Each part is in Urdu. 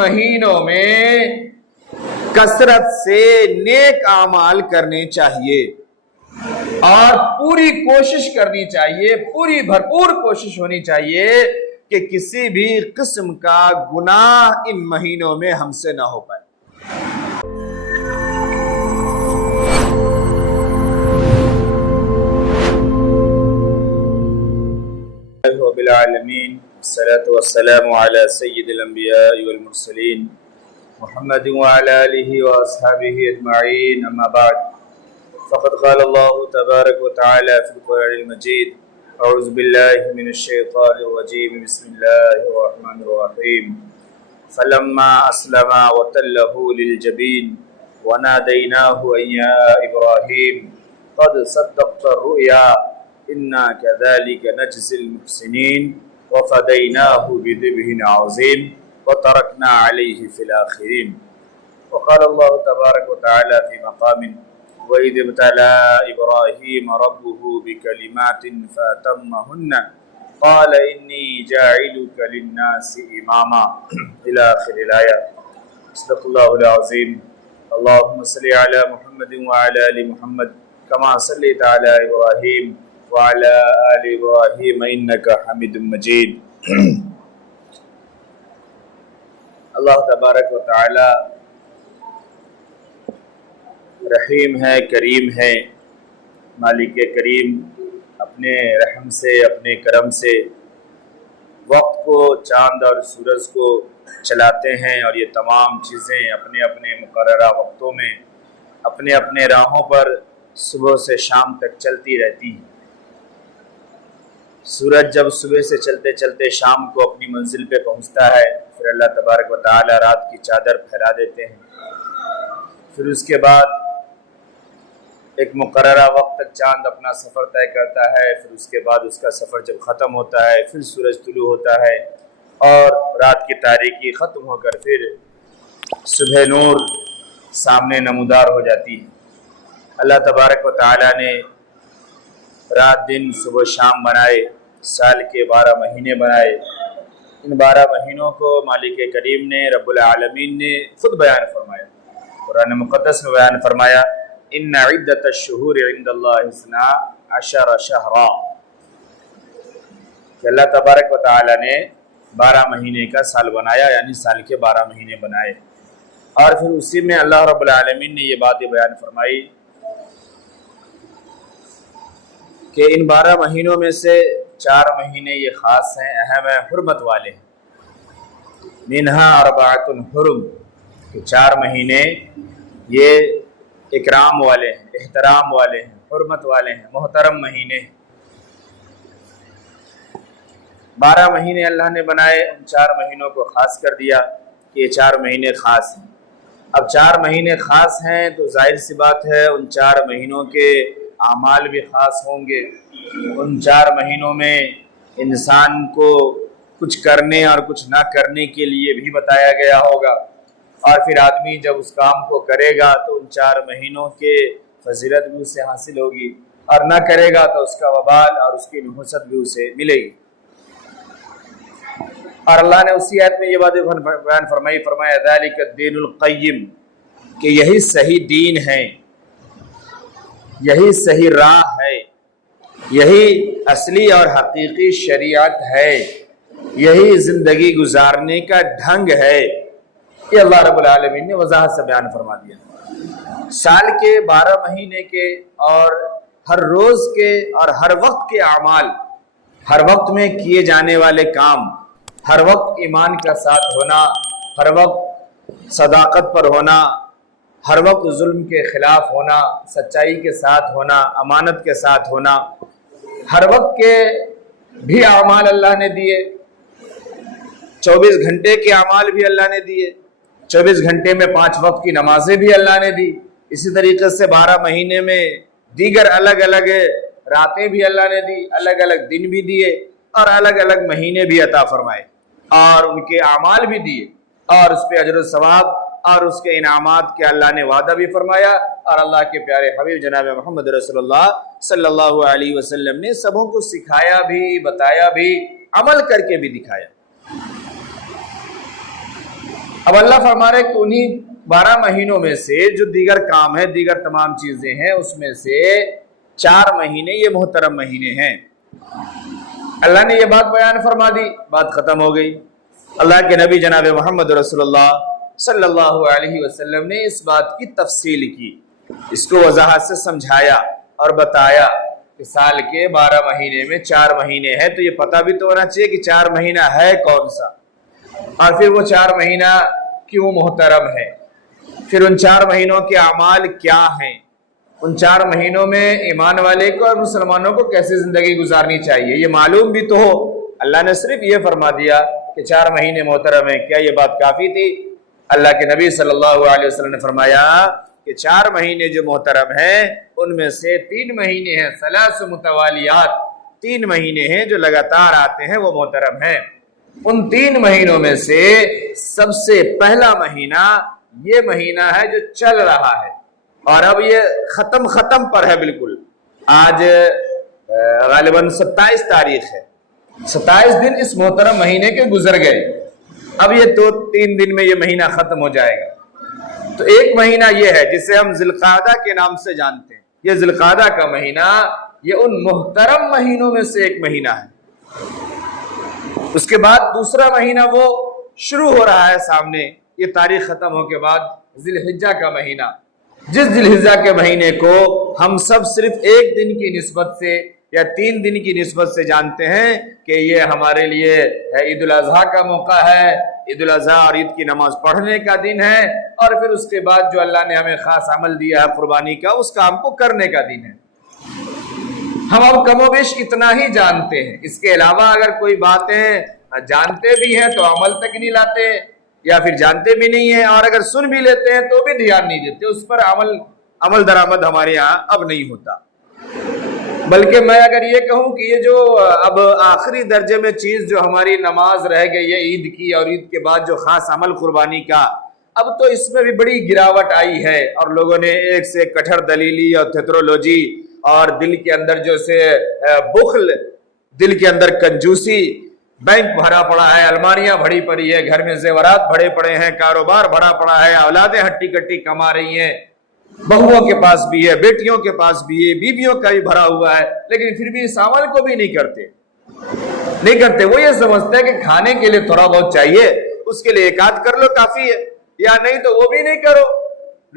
مہینوں میں کثرت سے نیک اعمال کرنے چاہیے اور پوری کوشش کرنی چاہیے، پوری بھرپور کوشش ہونی چاہیے کہ کسی بھی قسم کا گناہ ان مہینوں میں ہم سے نہ ہو پائے۔ رب العالمین، والصلاة والسلام علی سید الانبیاء والمرسلین محمد وعلى آلہ واصحابہ اجمعین، اما بعد فقد قال اللہ تبارک وتعالی فی القرآن المجید اعوذ باللہ من الشیطان الرجیم بسم اللہ الرحمن الرحیم فلما اسلما وتلہ للجبین ونادیناہ ان یا ابراہیم قد صدقت الرؤیا انا كذلك نجزي المحسنين وفديناه بذبح عظيم وتركنا عليه في الآخرين وقال الله تبارك وتعالى في مقام وإذ ابتلى إبراهيم ربه بكلمات فأتمهن قال إني جاعلك للناس إماما إلى آخر الآية صدق الله العظيم اللهم صل على محمد وعلى آل محمد كما صليت على إبراهيم وعلى آل ابراہیم انک حمید مجید۔ اللہ تبارک و تعالی رحیم ہے، کریم ہے، مالک کریم اپنے رحم سے، اپنے کرم سے وقت کو، چاند اور سورج کو چلاتے ہیں، اور یہ تمام چیزیں اپنے اپنے مقررہ وقتوں میں اپنے اپنے راہوں پر صبح سے شام تک چلتی رہتی ہیں۔ سورج جب صبح سے چلتے چلتے شام کو اپنی منزل پہ پہنچتا ہے، پھر اللہ تبارک و تعالی رات کی چادر پھیلا دیتے ہیں، پھر اس کے بعد ایک مقررہ وقت تک چاند اپنا سفر طے کرتا ہے، پھر اس کے بعد اس کا سفر جب ختم ہوتا ہے پھر سورج طلوع ہوتا ہے اور رات کی تاریکی ختم ہو کر پھر صبح نور سامنے نمودار ہو جاتی ہے۔ اللہ تبارک و تعالی نے رات دن صبح شام بنائے، سال کے 12 مہینے بنائے۔ ان 12 مہینوں کو مالک کریم نے، رب العالمین نے خود بیان فرمایا، قرآن مقدس میں بیان فرمایا ان عدت الشہور عند اللہ 12 شہرا، کہ اللہ تبارک و تعالی نے 12 مہینے کا سال بنایا، یعنی سال کے 12 مہینے بنائے۔ اور پھر اسی میں اللہ رب العالمین نے یہ بات بیان فرمائی کہ ان 12 مہینوں میں سے 4 مہینے یہ خاص ہیں، اہم ہیں، حرمت والے ہیں۔ منہا اربعۃ حرم، کہ 4 مہینے یہ اکرام والے ہیں، احترام والے ہیں، حرمت والے ہیں، محترم مہینے ہیں۔ 12 مہینے اللہ نے بنائے، ان 4 مہینوں کو خاص کر دیا کہ یہ 4 مہینے خاص ہیں۔ اب 4 مہینے خاص ہیں تو ظاہر سی بات ہے ان 4 مہینوں کے اعمال بھی خاص ہوں گے۔ ان 4 مہینوں میں انسان کو کچھ کرنے اور کچھ نہ کرنے کے لیے بھی بتایا گیا ہوگا، اور پھر آدمی جب اس کام کو کرے گا تو ان 4 مہینوں کے فضیلت بھی اسے حاصل ہوگی، اور نہ کرے گا تو اس کا وبال اور اس کی نحوست بھی اسے ملے گی۔ اور اللہ نے اسی آیت میں یہ بات بیان فرمایا ذالک الدین القیم، کہ یہی صحیح دین ہے، یہی صحیح راہ ہے، یہی اصلی اور حقیقی شریعت ہے، یہی زندگی گزارنے کا ڈھنگ ہے۔ یہ اللہ رب العالمین نے وضاحت سے بیان فرما دیا۔ سال کے 12 مہینے کے اور ہر روز کے اور ہر وقت کے اعمال، ہر وقت میں کیے جانے والے کام، ہر وقت ایمان کا ساتھ ہونا، ہر وقت صداقت پر ہونا، ہر وقت ظلم کے خلاف ہونا، سچائی کے ساتھ ہونا، امانت کے ساتھ ہونا، ہر وقت کے بھی اعمال اللہ نے دیے، 24 گھنٹے کے اعمال بھی اللہ نے دیے، 24 گھنٹے میں 5 وقت کی نمازیں بھی اللہ نے دی۔ اسی طریقے سے 12 مہینے میں دیگر الگ الگ راتیں بھی اللہ نے دی، الگ الگ دن بھی دیے، اور الگ الگ مہینے بھی عطا فرمائے، اور ان کے اعمال بھی دیے، اور اس پہ اجر و ثواب اور اس کے انعامات کے اللہ نے وعدہ بھی فرمایا، اور اللہ کے پیارے حبیب جناب محمد رسول اللہ صلی اللہ علیہ وسلم نے سبوں کو سکھایا بھی، بتایا بھی، عمل کر کے بھی دکھایا۔ اب اللہ فرما رہے کہ انہی 12 مہینوں میں سے جو دیگر کام ہے، دیگر تمام چیزیں ہیں، اس میں سے 4 مہینے یہ محترم مہینے ہیں۔ اللہ نے یہ بات بیان فرما دی، بات ختم ہو گئی۔ اللہ کے نبی جناب محمد رسول اللہ صلی اللہ علیہ وسلم نے اس بات کی تفصیل کی، اس کو وضاحت سے سمجھایا اور بتایا کہ سال کے 12 مہینے میں 4 مہینے ہیں، تو یہ پتہ بھی تو ہونا چاہیے کہ 4 مہینہ ہے کون سا، اور پھر وہ 4 مہینہ کیوں محترم ہے، پھر ان 4 مہینوں کے اعمال کیا ہیں، ان 4 مہینوں میں ایمان والے کو اور مسلمانوں کو کیسے زندگی گزارنی چاہیے، یہ معلوم بھی تو ہو۔ اللہ نے صرف یہ فرما دیا کہ 4 مہینے محترم ہیں، کیا یہ بات کافی تھی؟ اللہ کے نبی صلی اللہ علیہ وسلم نے فرمایا کہ 4 مہینے جو محترم ہیں ان میں سے 3 مہینے ہیں ثلاث متوالیات، 3 مہینے ہیں جو لگاتار آتے ہیں، وہ محترم ہیں۔ ان 3 مہینوں میں سے سب سے پہلا مہینہ یہ مہینہ ہے جو چل رہا ہے، اور اب یہ ختم پر ہے بالکل۔ آج غالباً 27 تاریخ ہے، 27 دن اس محترم مہینے کے گزر گئے، اب یہ 2-3 دن میں یہ مہینہ ختم ہو جائے گا۔ تو ایک مہینہ یہ ہے جسے ہم ذی القعدہ کے نام سے جانتے ہیں، یہ ذی القعدہ کا مہینہ یہ ان محترم مہینوں میں سے ایک مہینہ ہے۔ اس کے بعد دوسرا مہینہ وہ شروع ہو رہا ہے سامنے، یہ تاریخ ختم ہو کے بعد ذی الحجہ کا مہینہ، جس ذی الحجہ کے مہینے کو ہم سب صرف 1 دن کی نسبت سے یا 3 دن کی نسبت سے جانتے ہیں کہ یہ ہمارے لیے عید الاضحیٰ کا موقع ہے، عید الاضحیٰ اور عید کی نماز پڑھنے کا دن ہے، اور پھر اس کے بعد جو اللہ نے ہمیں خاص عمل دیا ہے قربانی کا، اس کام کو کرنے کا دن ہے۔ ہم اب کم و بیش اتنا ہی جانتے ہیں، اس کے علاوہ اگر کوئی باتیں جانتے بھی ہیں تو عمل تک نہیں لاتے، یا پھر جانتے بھی نہیں ہیں، اور اگر سن بھی لیتے ہیں تو بھی دھیان نہیں دیتے، اس پر عمل درآمد ہمارے یہاں اب نہیں ہوتا۔ بلکہ میں اگر یہ کہوں کہ یہ جو اب آخری درجے میں چیز جو ہماری نماز رہ گئی ہے عید کی، اور عید کے بعد جو خاص عمل قربانی کا، اب تو اس میں بھی بڑی گراوٹ آئی ہے، اور لوگوں نے ایک سے کٹھر دلیلی اور تھیترولوجی اور دل کے اندر جو سے بخل، دل کے اندر کنجوسی، بینک بھرا پڑا ہے، الماریاں بھری پڑی ہے، گھر میں زیورات بھرے پڑے ہیں، کاروبار بھرا پڑا ہے، اولادیں ہٹی کٹی کما رہی ہیں، بہوؤں کے پاس بھی ہے، بیٹیوں کے پاس بھی ہے، بیویوں کا بھی بھرا ہوا ہے، لیکن پھر بھی اس عمل کو بھی نہیں کرتے۔ وہ یہ سمجھتے ہیں کہ کھانے کے لیے تھوڑا بہت چاہیے، اس کے لیے ایک آدھ کر لو کافی ہے، یا نہیں تو وہ بھی نہیں کرو۔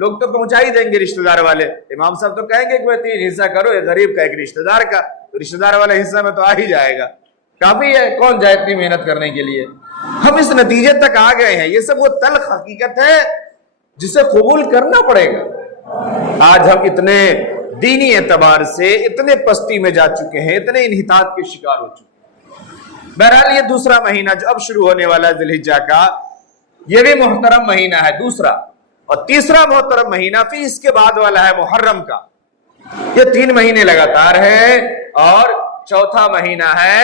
لوگ تو پہنچا ہی دیں گے رشتہ دار والے، امام صاحب تو کہیں گے کہ 3 حصہ کرو، ایک غریب کا ایک رشتہ دار کا، رشتہ دار والا حصہ میں تو آ ہی جائے گا، کافی ہے، کون جائے اتنی محنت کرنے کے لیے۔ ہم اس نتیجے تک آ گئے ہیں، یہ سب وہ تلخ حقیقت ہے جسے قبول کرنا پڑے گا۔ آج ہم اتنے دینی اعتبار سے اتنے پستی میں جا چکے ہیں، اتنے انحطاط کے شکار ہو چکے ہیں۔ بہرحال یہ دوسرا مہینہ جو اب شروع ہونے والا ہے ذی الحجہ کا، یہ بھی محترم مہینہ ہے دوسرا، اور تیسرا محترم مہینہ پھر اس کے بعد والا ہے محرم کا۔ یہ 3 مہینے لگاتار ہے، اور چوتھا مہینہ ہے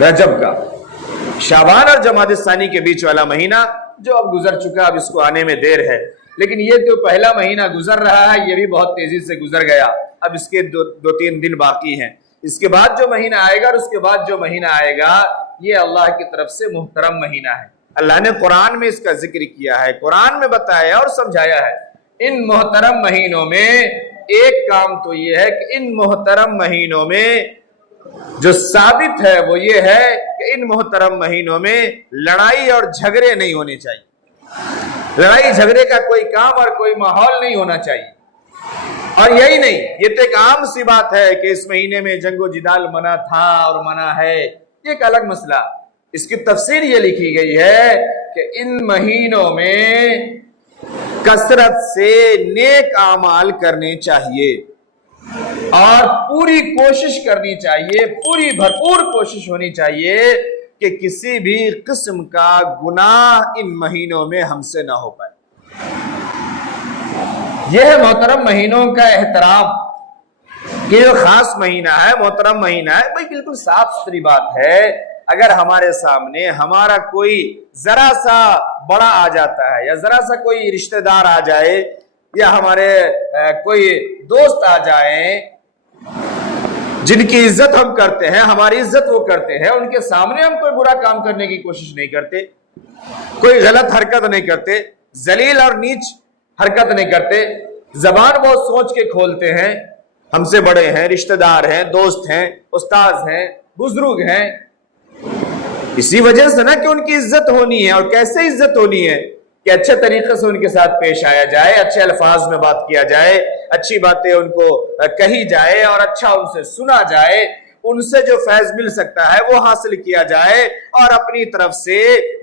رجب کا، شعبان اور جمادی الثانی کے بیچ والا مہینہ جو اب گزر چکا، اب اس کو آنے میں دیر ہے، لیکن یہ جو پہلا مہینہ گزر رہا ہے یہ بھی بہت تیزی سے گزر گیا، اب اس کے 2-3 دن باقی ہیں۔ اس کے بعد جو مہینہ آئے گا اور اس کے بعد جو مہینہ آئے گا، یہ اللہ کی طرف سے محترم مہینہ ہے۔ اللہ نے قرآن میں اس کا ذکر کیا ہے، قرآن میں بتایا اور سمجھایا ہے۔ ان محترم مہینوں میں ایک کام تو یہ ہے کہ ان محترم مہینوں میں جو ثابت ہے وہ یہ ہے کہ ان محترم مہینوں میں لڑائی اور جھگڑے نہیں ہونے چاہیے، لڑائی جھگڑے کا کوئی کام اور کوئی ماحول نہیں ہونا چاہیے۔ اور یہی نہیں، یہ تو ایک عام سی بات ہے کہ اس مہینے میں جنگ و جدال منع تھا اور منع ہے، یہ ایک الگ مسئلہ۔ اس کی تفسیر یہ لکھی گئی ہے کہ ان مہینوں میں کثرت سے نیک اعمال کرنے چاہیے، اور پوری کوشش کرنی چاہیے، پوری بھرپور کوشش ہونی چاہیے کہ کسی بھی قسم کا گناہ ان مہینوں میں ہم سے نہ ہو پائے۔ یہ ہے محترم مہینوں کا احترام، یہ جو خاص مہینہ ہے، محترم مہینہ ہے، بھائی بالکل صاف ستھری بات ہے۔ اگر ہمارے سامنے ہمارا کوئی ذرا سا بڑا آ جاتا ہے، یا ذرا سا کوئی رشتہ دار آ جائے، یا ہمارے کوئی دوست آ جائیں جن کی عزت ہم کرتے ہیں، ہماری عزت وہ کرتے ہیں، ان کے سامنے ہم کوئی برا کام کرنے کی کوشش نہیں کرتے، کوئی غلط حرکت نہیں کرتے، ذلیل اور نیچ حرکت نہیں کرتے، زبان بہت سوچ کے کھولتے ہیں، ہم سے بڑے ہیں، رشتہ دار ہیں، دوست ہیں، استاذ ہیں، بزرگ ہیں، اسی وجہ سے نا کہ ان کی عزت ہونی ہے۔ اور کیسے عزت ہونی ہے کہ اچھے طریقے سے ان کے ساتھ پیش آیا جائے، اچھے الفاظ میں بات کیا جائے، اچھی باتیں ان کو کہی جائے اور اچھا ان سے سنا جائے، ان سے جو فیض مل سکتا ہے وہ حاصل کیا جائے، اور اپنی طرف سے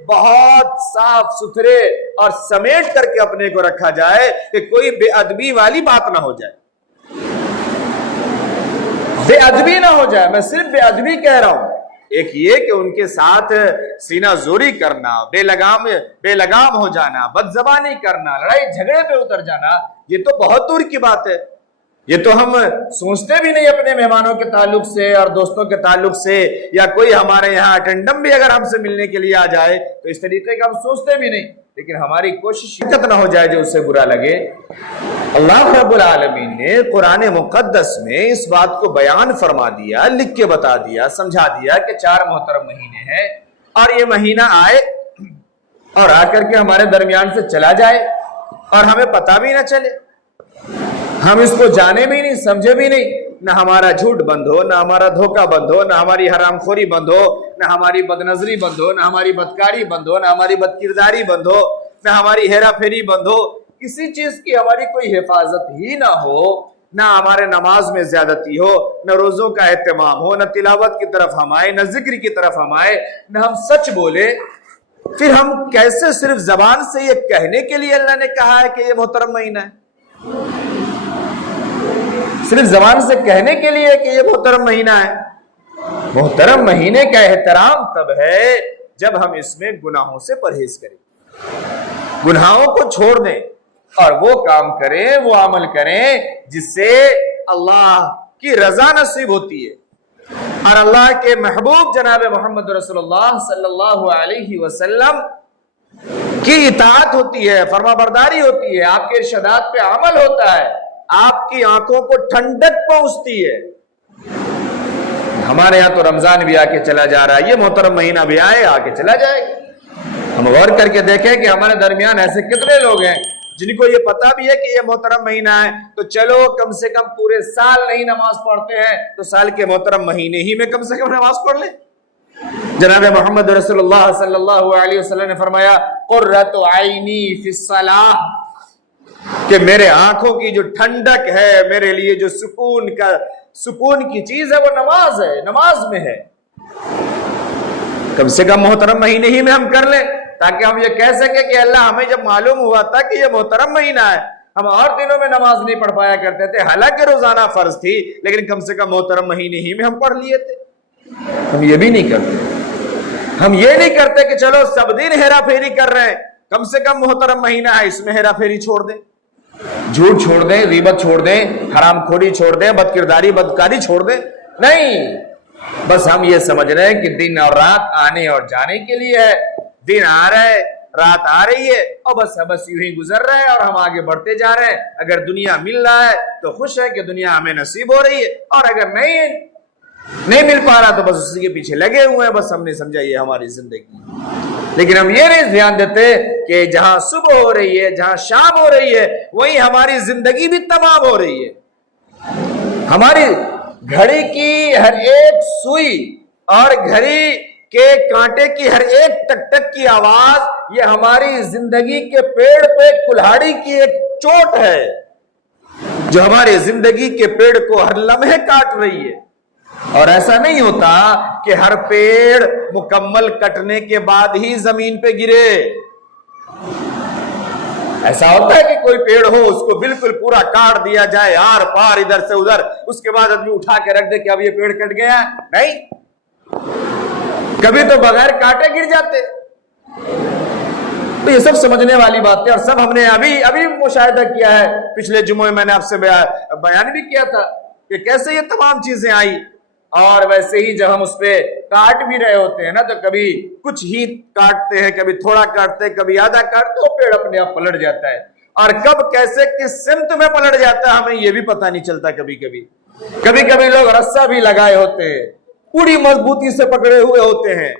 بہت صاف ستھرے اور سمیٹ کر کے اپنے کو رکھا جائے کہ کوئی بے ادبی والی بات نہ ہو جائے، بے ادبی نہ ہو جائے۔ میں صرف بے ادبی کہہ رہا ہوں، ایک یہ کہ ان کے ساتھ سینہ زوری کرنا، بے لگام ہو جانا، بد زبانی کرنا، لڑائی جھگڑے پہ اتر جانا، یہ تو بہت دور کی بات ہے۔ یہ تو ہم سوچتے بھی نہیں اپنے مہمانوں کے تعلق سے اور دوستوں کے تعلق سے، یا کوئی ہمارے یہاں اٹینڈم بھی اگر ہم سے ملنے کے لیے آ جائے تو اس طریقے کا ہم سوچتے بھی نہیں، لیکن ہماری کوشش حقیقت نہ ہو جائے جو اس سے برا لگے۔ اللہ رب العالمین نے قرآن مقدس میں اس بات کو بیان فرما دیا، لکھ کے بتا دیا، سمجھا دیا کہ 4 محترم مہینے ہیں، اور یہ مہینہ آئے اور آ کر کے ہمارے درمیان سے چلا جائے اور ہمیں پتہ بھی نہ چلے، ہم اس کو جانے بھی نہیں، سمجھے بھی نہیں، نہ ہمارا جھوٹ بند ہو، نہ ہمارا دھوکہ بند ہو، نہ ہماری حرام خوری بند ہو، نہ ہماری بد نظری بند ہو، نہ ہماری بدکاری بند ہو، نہ ہماری بد کرداری بند ہو، نہ ہماری ہیرا پھیری بند ہو، کسی چیز کی ہماری کوئی حفاظت ہی نہ ہو، نہ ہمارے نماز میں زیادتی ہو، نہ روزوں کا اہتمام ہو، نہ تلاوت کی طرف ہم آئے، نہ ذکر کی طرف ہم آئے، نہ ہم سچ بولے، پھر ہم کیسے صرف زبان سے یہ کہنے کے لیے اللہ نے کہا ہے کہ یہ محترم مہینہ ہے؟ صرف زبان سے کہنے کے لیے کہ یہ محترم مہینہ ہے؟ محترم مہینے کا احترام تب ہے جب ہم اس میں گناہوں سے پرہیز کریں، گناہوں کو چھوڑ دیں اور وہ کام کریں، وہ عمل کریں جس سے اللہ کی رضا نصیب ہوتی ہے اور اللہ کے محبوب جناب محمد رسول اللہ صلی اللہ علیہ وسلم کی اطاعت ہوتی ہے، فرما برداری ہوتی ہے، آپ کے ارشادات پہ عمل ہوتا ہے، آپ کی آنکھوں کو ٹھنڈک پہنچتی ہے۔ ہمارے یہاں تو رمضان بھی آ کے چلا جا رہا ہے، یہ محترم مہینہ بھی آئے آ کے چلا جائے گا۔ ہم غور کر کے دیکھیں کہ ہمارے درمیان ایسے کتنے لوگ ہیں جن کو یہ پتا بھی ہے کہ یہ محترم مہینہ ہے، تو چلو کم سے کم پورے سال نہیں نماز پڑھتے ہیں تو سال کے محترم مہینے ہی میں کم سے کم نماز پڑھ لیں۔ جناب محمد رسول اللہ صلی اللہ علیہ وسلم نے فرمایا قرۃ عینی فی الصلاۃ، کہ میرے آنکھوں کی جو ٹھنڈک ہے، میرے لیے جو سکون کی چیز ہے وہ نماز ہے، نماز میں ہے۔ کم سے کم محترم مہینے ہی میں ہم کر لیں تاکہ ہم یہ کہہ سکیں کہ اللہ ہمیں جب معلوم ہوا تھا کہ یہ محترم مہینہ ہے، ہم اور دنوں میں نماز نہیں پڑھ پایا کرتے تھے، حالانکہ روزانہ فرض تھی، لیکن کم سے کم محترم مہینے ہی میں ہم پڑھ لیے تھے۔ ہم یہ بھی نہیں کرتے، ہم یہ نہیں کرتے کہ چلو سب دن ہیرا پھیری کر رہے ہیں، کم سے کم محترم مہینہ ہے اس میں ہیرا پھیری چھوڑ دیں، جھوٹ چھوڑ دیں، غیبت چھوڑ دیں، حرام خوری چھوڑ دیں، بد کرداری بدکاری چھوڑ دیں۔ نہیں، بس ہم یہ سمجھ رہے ہیں کہ دن اور رات آنے اور جانے کے لیے ہے، دن آ رہا ہے، رات آ رہی ہے، اور بس یوں ہی گزر رہے ہیں اور ہم آگے بڑھتے جا رہے ہیں۔ اگر دنیا مل رہا ہے تو خوش ہے کہ دنیا ہمیں نصیب ہو رہی ہے، اور اگر نہیں مل پا رہا تو بس اسی کے پیچھے لگے ہوئے ہیں، بس ہم نے سمجھا یہ ہماری زندگی۔ لیکن ہم یہ نہیں دھیان دیتے کہ جہاں صبح ہو رہی ہے، جہاں شام ہو رہی ہے، وہیں ہماری زندگی بھی تمام ہو رہی ہے۔ ہماری گھڑی کی ہر ایک سوئی اور گھڑی کے کانٹے کی ہر ایک ٹک ٹک کی آواز یہ ہماری زندگی کے پیڑ پہ کلہاڑی کی ایک چوٹ ہے جو ہمارے زندگی کے پیڑ کو ہر لمحے کاٹ رہی ہے۔ اور ایسا نہیں ہوتا کہ ہر پیڑ مکمل کٹنے کے بعد ہی زمین پہ گرے، ایسا ہوتا ہے کہ کوئی پیڑ ہو اس کو بالکل پورا کاٹ دیا جائے آر پار ادھر سے ادھر، اس کے بعد آدمی اٹھا کے رکھ دے کہ اب یہ پیڑ کٹ گیا؟ نہیں، کبھی تو بغیر کاٹے گر جاتے۔ تو یہ سب سمجھنے والی باتیں اور سب ہم نے ابھی مشاہدہ کیا ہے، پچھلے جمعے میں نے آپ سے بیان بھی کیا تھا کہ کیسے یہ تمام چیزیں آئی، اور ویسے ہی جب ہم اس پہ کاٹ بھی رہے ہوتے ہیں نا تو کبھی کچھ ہی کاٹتے ہیں، کبھی تھوڑا کاٹتے ہیں، کبھی آدھا کاٹتے، وہ پیڑ اپنے آپ پلٹ جاتا ہے، اور کب کیسے کس سمت میں پلٹ جاتا ہے ہمیں یہ بھی پتہ نہیں چلتا۔ کبھی لوگ رسا بھی لگائے ہوتے ہیں، پوری مضبوطی سے پکڑے ہوئے ہوتے ہیں،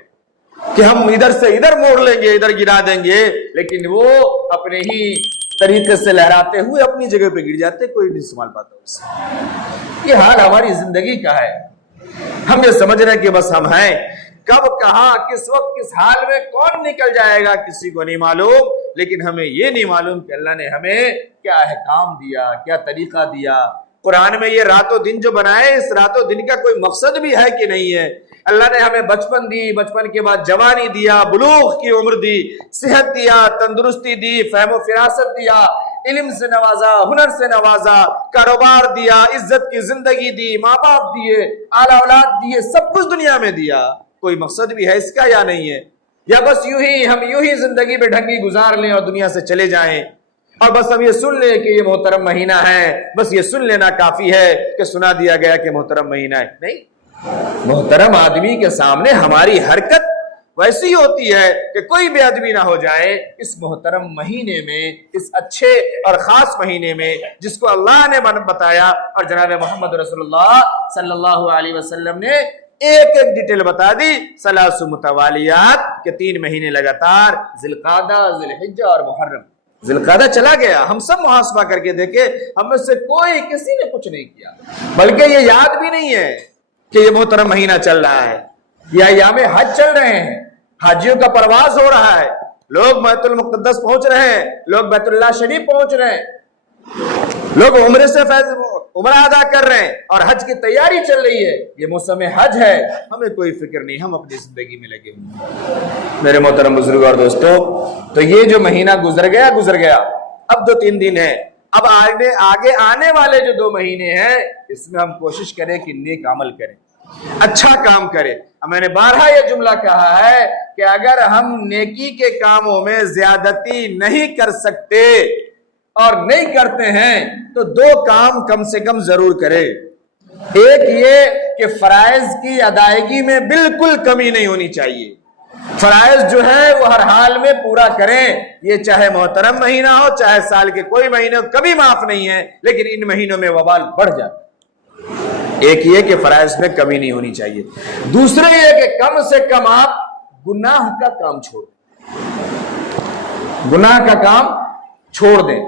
کہ ہم ادھر سے ادھر موڑ لیں گے، ادھر گرا دیں گے، لیکن وہ اپنے ہی طریقے سے لہراتے ہوئے اپنی جگہ پہ گر جاتے، کوئی نہیں سنبھال پاتا اسے۔ یہ حال ہماری زندگی کا ہے۔ ہم یہ سمجھ رہے ہیں کہ بس ہم ہیں، کب کہاں کس وقت کس حال میں کون نکل جائے گا کسی کو نہیں معلوم، لیکن ہمیں یہ نہیں معلوم کہ اللہ نے ہمیں کیا احکام دیا، کیا طریقہ دیا۔ قرآن میں یہ رات و دن جو بنائے، اس رات و دن کا کوئی مقصد بھی ہے کہ نہیں ہے؟ اللہ نے ہمیں بچپن دی، بچپن کے بعد جوانی دیا، بلوغ کی عمر دی، صحت دیا، تندرستی دی، فہم و فراست دیا، علم سے نوازا، ہنر سے نوازا، کاروبار دیا، عزت کی زندگی دی، ماں باپ دیے، اعلی اولاد دیے، سب کچھ دنیا میں دیا۔ کوئی مقصد بھی ہے اس کا یا نہیں ہے؟ یا بس ہم یوں ہی زندگی بے ڈھنگی گزار لیں اور دنیا سے چلے جائیں، اور بس ہم یہ سن لیں کہ یہ محترم مہینہ ہے، بس یہ سن لینا کافی ہے کہ سنا دیا گیا کہ محترم مہینہ ہے؟ نہیں، محترم آدمی کے سامنے ہماری حرکت ویسی ہوتی ہے کہ کوئی بے ادبی نہ ہو جائے اس محترم مہینے میں، اس اچھے اور خاص مہینے میں جس کو اللہ نے بتایا، اور جناب محمد رسول اللہ صلی اللہ علیہ وسلم نے ایک ایک ڈیٹیل بتا دی۔ ثلاث متوالیات کے 3 مہینے لگاتار، ذی القعدہ، ذی الحجہ اور محرم۔ ذی القعدہ چلا گیا، ہم سب محاسبہ کر کے دیکھے، ہم میں سے کوئی کسی نے کچھ نہیں کیا، بلکہ یہ یاد بھی نہیں ہے کہ یہ محترم مہینہ چل رہا ہے، یا ایام حج چل رہے ہیں، حاجیوں کا پرواز ہو رہا ہے، لوگ بیت المقدس پہنچ رہے ہیں، لوگ بیت اللہ شریف پہنچ رہے ہیں، لوگ عمرے سے عمرہ ادا کر رہے ہیں، اور حج کی تیاری چل رہی ہے۔ یہ موسم حج ہے، ہمیں کوئی فکر نہیں، ہم اپنی زندگی میں لگے ہوئے۔ میرے محترم بزرگ اور دوستو، تو یہ جو مہینہ گزر گیا، اب 2-3 دن ہے، اب آگے آنے والے جو 2 مہینے ہیں، اس میں ہم کوشش کریں کہ نیک عمل کریں، اچھا کام کریں۔ میں نے بارہا یہ جملہ کہا ہے کہ اگر ہم نیکی کے کاموں میں زیادتی نہیں کر سکتے اور نہیں کرتے ہیں تو 2 کام کم سے کم ضرور کریں۔ ایک یہ کہ فرائض کی ادائیگی میں بالکل کمی نہیں ہونی چاہیے، فرائض جو ہے وہ ہر حال میں پورا کریں، یہ چاہے محترم مہینہ ہو چاہے سال کے کوئی مہینے ہو، کبھی معاف نہیں ہے، لیکن ان مہینوں میں وبال بڑھ جاتا ہے۔ ایک یہ کہ فرائض میں کمی نہیں ہونی چاہیے، دوسرے یہ کہ کم سے کم آپ گناہ کا کام چھوڑ دیں، گناہ کا کام چھوڑ دیں۔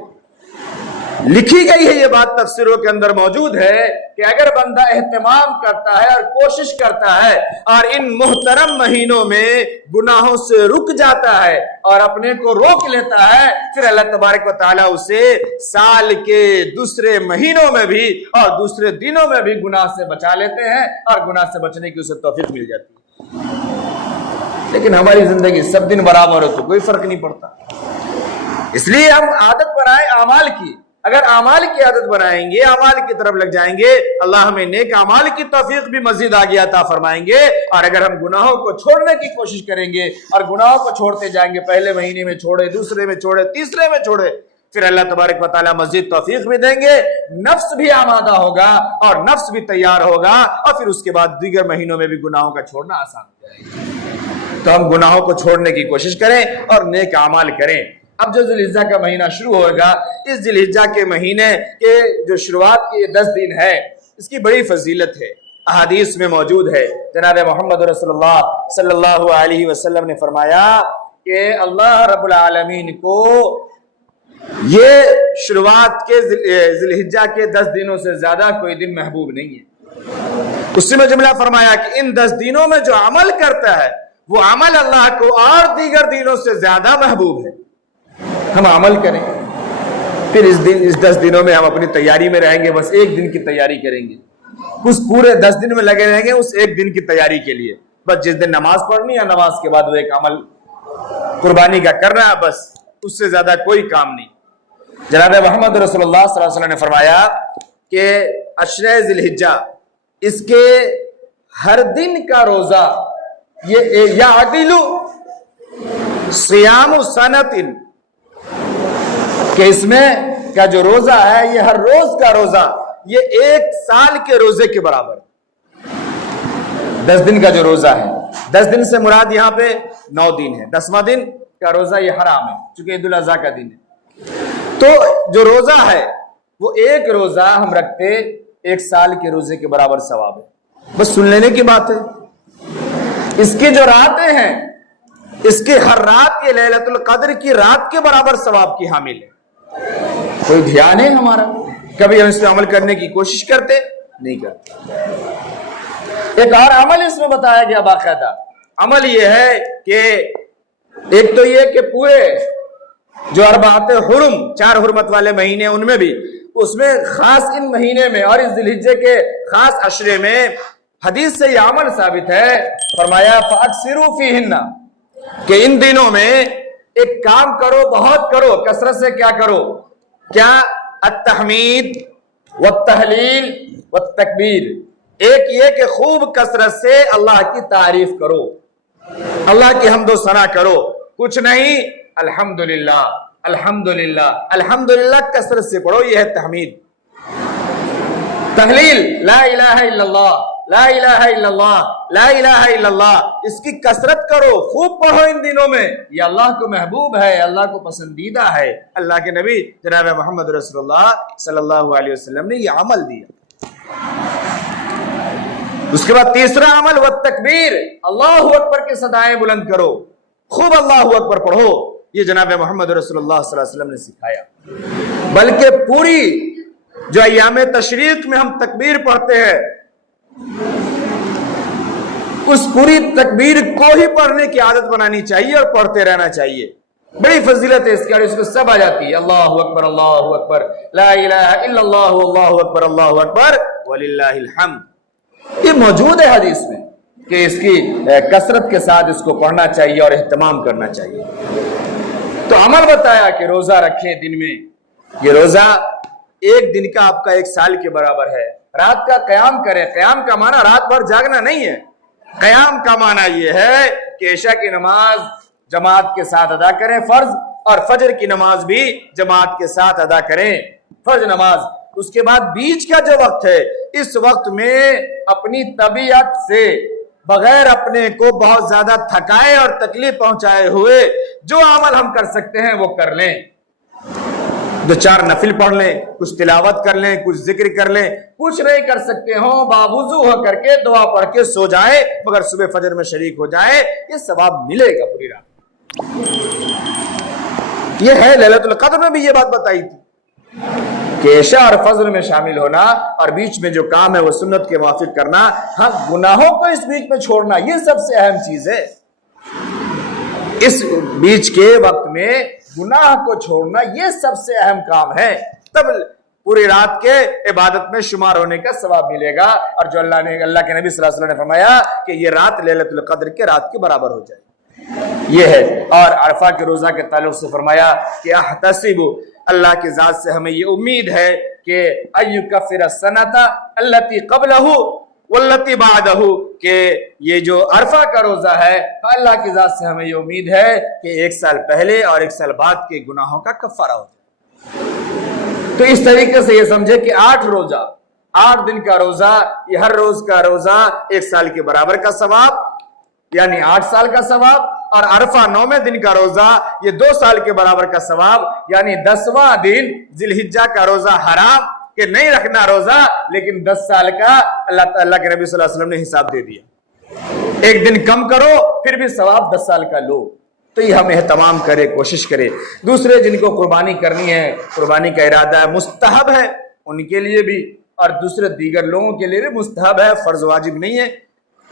لکھی گئی ہے یہ بات، تفسیروں کے اندر موجود ہے کہ اگر بندہ اہتمام کرتا ہے اور کوشش کرتا ہے اور ان محترم مہینوں میں گناہوں سے رک جاتا ہے اور اپنے کو روک لیتا ہے، پھر اللہ تبارک و تعالیٰ اسے سال کے دوسرے مہینوں میں بھی اور دوسرے دنوں میں بھی گناہ سے بچا لیتے ہیں، اور گناہ سے بچنے کی اسے توفیق مل جاتی ہے۔ لیکن ہماری زندگی سب دن برابر ہو تو کوئی فرق نہیں پڑتا، اس لیے ہم عادت بنائیں اعمال کی۔ اگر اعمال کی عادت بنائیں گے، اعمال کی طرف لگ جائیں گے، اللہ ہمیں نیک اعمال کی توفیق بھی مزید آگے عطا فرمائیں گے۔ اور اگر ہم گناہوں کو چھوڑنے کی کوشش کریں گے اور گناہوں کو چھوڑتے جائیں گے، پہلے مہینے میں چھوڑے، دوسرے میں چھوڑے، تیسرے میں چھوڑے، پھر اللہ تبارک و تعالیٰ مزید توفیق بھی دیں گے، نفس بھی آمادہ ہوگا اور نفس بھی تیار ہوگا، اور پھر اس کے بعد دیگر مہینوں میں بھی گناہوں کا چھوڑنا آسان ہو جائے گا۔ تو ہم گناہوں کو چھوڑنے کی کوشش کریں اور نیک اعمال کریں۔ اب جو ذی الحجہ کا مہینہ شروع ہوگا، اس ذی الحجہ کے مہینے کے جو شروعات کے 10 دن ہے، اس کی بڑی فضیلت ہے، احادیث میں موجود ہے۔ جناب محمد رسول اللہ صلی اللہ علیہ وسلم نے فرمایا کہ اللہ رب العالمین کو یہ شروعات کے ذی الحجہ کے 10 دنوں سے زیادہ کوئی دن محبوب نہیں ہے۔ اس میں جملہ فرمایا کہ ان 10 دنوں میں جو عمل کرتا ہے وہ عمل اللہ کو اور دیگر دنوں سے زیادہ محبوب ہے۔ ہم عمل کریں، پھر اس 10 دنوں میں ہم اپنی تیاری میں رہیں گے، بس ایک دن کی تیاری کریں گے، اس پورے 10 دن میں لگے رہیں گے اس ایک دن کی تیاری کے لیے، بس جس دن نماز پڑھنی ہے نماز کے بعد وہ ایک عمل قربانی کا کرنا ہے، بس اس سے زیادہ کوئی کام نہیں۔ جناب محمد رسول اللہ صلی اللہ علیہ وسلم نے فرمایا کہ عشرہ ذی الحجہ، اس کے ہر دن کا روزہ یہ یعدل صیام سنۃ، کہ اس میں کا جو روزہ ہے یہ ہر روز کا روزہ یہ 1 سال کے روزے کے برابر۔ 10 دن کا جو روزہ ہے، 10 دن سے مراد یہاں پہ 9 دن ہے، 10واں دن کا روزہ یہ حرام ہے چونکہ عید الاضحیٰ کا دن ہے۔ تو جو روزہ ہے وہ ایک روزہ ہم رکھتے 1 سال کے روزے کے برابر ثواب ہے۔ بس سن لینے کی بات ہے۔ اس کی جو راتیں ہیں اس کی ہر رات یہ لیلۃ القدر کی رات کے برابر ثواب کی حامل ہے۔ کوئی دھیان ہے ہمارا؟ کبھی ہم اس پہ عمل کرنے کی کوشش کرتے نہیں کرتے۔ ایک اور عمل اس میں بتایا گیا باقاعدہ، عمل یہ ہے کہ ایک تو یہ کہ پورے جو اربعۃ حرم 4 حرمت والے مہینے ان میں بھی، اس میں خاص ان مہینے میں اور اس ذی الحجہ کے خاص عشرے میں حدیث سے یہ عمل ثابت ہے، فرمایا فَأَكْثِرُوا فِيهِنَّ کہ ان دنوں میں ایک کام کرو، بہت کرو، کثرت سے کیا کرو؟ کیا؟ التحمید والتحلیل والتکبیر۔ ایک یہ کہ خوب کثرت سے اللہ کی تعریف کرو، اللہ کی حمد و ثنا کرو، کچھ نہیں الحمدللہ الحمدللہ الحمدللہ کثرت سے پڑھو، یہ ہے تحمید۔ تحلیل لا الہ الا اللہ لا الہ الا اللہ لا الہ الا اللہ، اس کی کثرت کرو، خوب پڑھو ان دنوں میں، یہ اللہ کو محبوب ہے، اللہ کو پسندیدہ ہے۔ اللہ کے نبی جناب محمد رسول اللہ صلی اللہ علیہ وسلم نے یہ عمل دیا۔ اس کے بعد تیسرا عمل والتکبیر، اللہ اکبر کی صدائیں بلند کرو، خوب اللہ اکبر پڑھو، یہ جناب محمد رسول اللہ صلی اللہ علیہ وسلم نے سکھایا۔ بلکہ پوری جو ایام تشریق میں ہم تکبیر پڑھتے ہیں، اس پوری تکبیر کو ہی پڑھنے کی عادت بنانی چاہیے اور پڑھتے رہنا چاہیے۔ بڑی فضیلت ہے اس کی، اور اس میں سب آ جاتی ہے، اللہ اکبر لا الہ الا اللہ اللہ اکبر وللہ الحمد۔ یہ موجود ہے حدیث میں کہ اس کی کثرت کے ساتھ اس کو پڑھنا چاہیے اور اہتمام کرنا چاہیے۔ تو عمل بتایا کہ روزہ رکھیں دن میں، یہ روزہ ایک دن کا آپ کا 1 سال کے برابر ہے۔ رات کا قیام کریں، قیام کا معنی رات بھر جاگنا نہیں ہے، قیام کا معنی یہ ہے کہ عشاء کی نماز جماعت کے ساتھ ادا کریں فرض، اور فجر کی نماز بھی جماعت کے ساتھ ادا کریں فرض نماز۔ اس کے بعد بیچ کا جو وقت ہے، اس وقت میں اپنی طبیعت سے بغیر اپنے کو بہت زیادہ تھکائے اور تکلیف پہنچائے ہوئے جو عمل ہم کر سکتے ہیں وہ کر لیں۔ 2-4 نفل پڑھ لیں، کچھ تلاوت کر لیں، کچھ ذکر کر لیں، کچھ نہیں کر سکتے ہوں باوضو ہو کر کے دعا پڑھ کے سو جائے، مگر صبح فجر میں شریک ہو جائے، یہ ثواب ملے گا پوری رات۔ یہ ہے لیلۃ القدر میں بھی یہ بات بتائی تھی کہ عشاء اور فجر میں شامل ہونا اور بیچ میں جو کام ہے وہ سنت کے موافق کرنا، ہاں گناہوں کو اس بیچ میں چھوڑنا، یہ سب سے اہم چیز ہے۔ اس بیچ کے وقت میں گناہ کو چھوڑنا یہ سب سے اہم کام ہے، تب پوری رات کے عبادت میں شمار ہونے کا ثواب ملے گا، اور جو اللہ کے نبی صلی اللہ علیہ وسلم نے فرمایا کہ یہ رات لیلۃ القدر کے رات کے برابر ہو جائے، یہ ہے۔ اور عرفہ کے روزہ کے تعلق سے فرمایا کہ احتسب، اللہ کی ذات سے ہمیں یہ امید ہے کہ ایکفر السنۃ التی قبلہ والتی بعدہ، کہ یہ جو عرفہ کا روزہ ہے اللہ کی ذات سے ہمیں یہ امید ہے کہ 1 سال پہلے اور 1 سال بعد کے گناہوں کا کفارہ ہو جائے۔ تو اس طریقے سے یہ سمجھے کہ 8 روزہ، 8 دن کا روزہ، یہ ہر روز کا روزہ 1 سال کے برابر کا ثواب، یعنی 8 سال کا ثواب، اور عرفہ 9ویں دن کا روزہ یہ 2 سال کے برابر کا ثواب، یعنی 10واں دن ذی الحجہ کا روزہ حرام کہ نہیں رکھنا روزہ، لیکن 10 سال کا اللہ کے نبی صلی اللہ علیہ وسلم نے حساب دے دیا، 1 دن کم کرو پھر بھی ثواب 10 سال کا لو۔ تو یہ ہم اہتمام کرے، کوشش کرے۔ دوسرے جن کو قربانی کرنی ہے، قربانی کا ارادہ ہے، مستحب ہے ان کے لیے بھی، اور دوسرے دیگر لوگوں کے لیے بھی مستحب ہے، فرض واجب نہیں ہے۔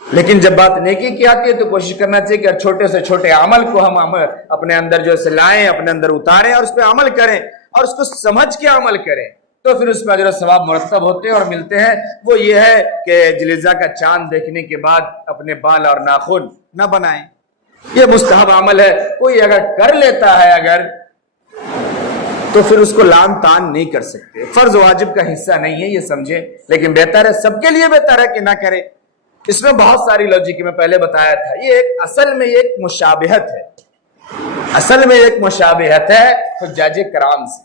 لیکن جب بات نیکی کی آتی ہے تو کوشش کرنا چاہیے کہ چھوٹے سے چھوٹے عمل کو ہم اپنے اندر جو ہے لائیں، اپنے اندر اتاریں اور اس پہ عمل کریں، اور اس کو سمجھ کے عمل کریں، تو پھر اس میں اجر و ثواب مرتب ہوتے ہیں اور ملتے ہیں۔ وہ یہ ہے کہ ذوالحجہ کا چاند دیکھنے کے بعد اپنے بال اور ناخن نہ بنائیں، یہ مستحب عمل ہے۔ کوئی اگر کر لیتا ہے اگر تو پھر اس کو لام تان نہیں کر سکتے، فرض واجب کا حصہ نہیں ہے، یہ سمجھے۔ لیکن بہتر ہے، سب کے لیے بہتر ہے کہ نہ کرے۔ اس میں بہت ساری لاجک میں پہلے بتایا تھا، یہ اصل میں ایک مشابہت ہے، اصل میں ایک مشابہت ہے حجاج کرام سے،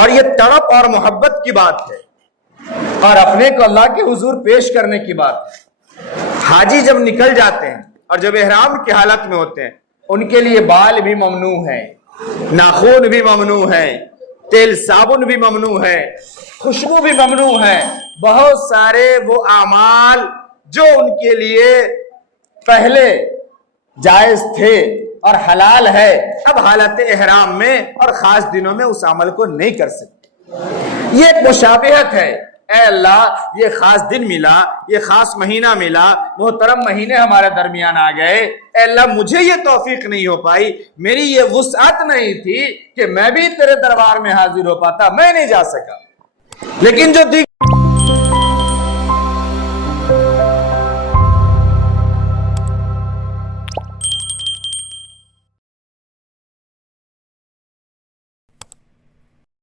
اور یہ تڑپ اور محبت کی بات ہے، اور اپنے کو اللہ کے حضور پیش کرنے کی بات ہے۔ حاجی جب نکل جاتے ہیں اور جب احرام کی حالت میں ہوتے ہیں، ان کے لیے بال بھی ممنوع ہیں، ناخن بھی ممنوع ہیں، تیل صابن بھی ممنوع ہے، خوشبو بھی ممنوع ہے، بہت سارے وہ اعمال جو ان کے لیے پہلے جائز تھے اور حلال ہے، اب حالت احرام میں اور خاص دنوں میں اس عمل کو نہیں کر سکتے۔ یہ ایک مشابہت ہے، اے اللہ یہ خاص دن ملا، یہ خاص مہینہ ملا، محترم مہینے ہمارے درمیان آ گئے، اے اللہ مجھے یہ توفیق نہیں ہو پائی، میری یہ وسعت نہیں تھی کہ میں بھی تیرے دربار میں حاضر ہو پاتا، میں نہیں جا سکا، لیکن جو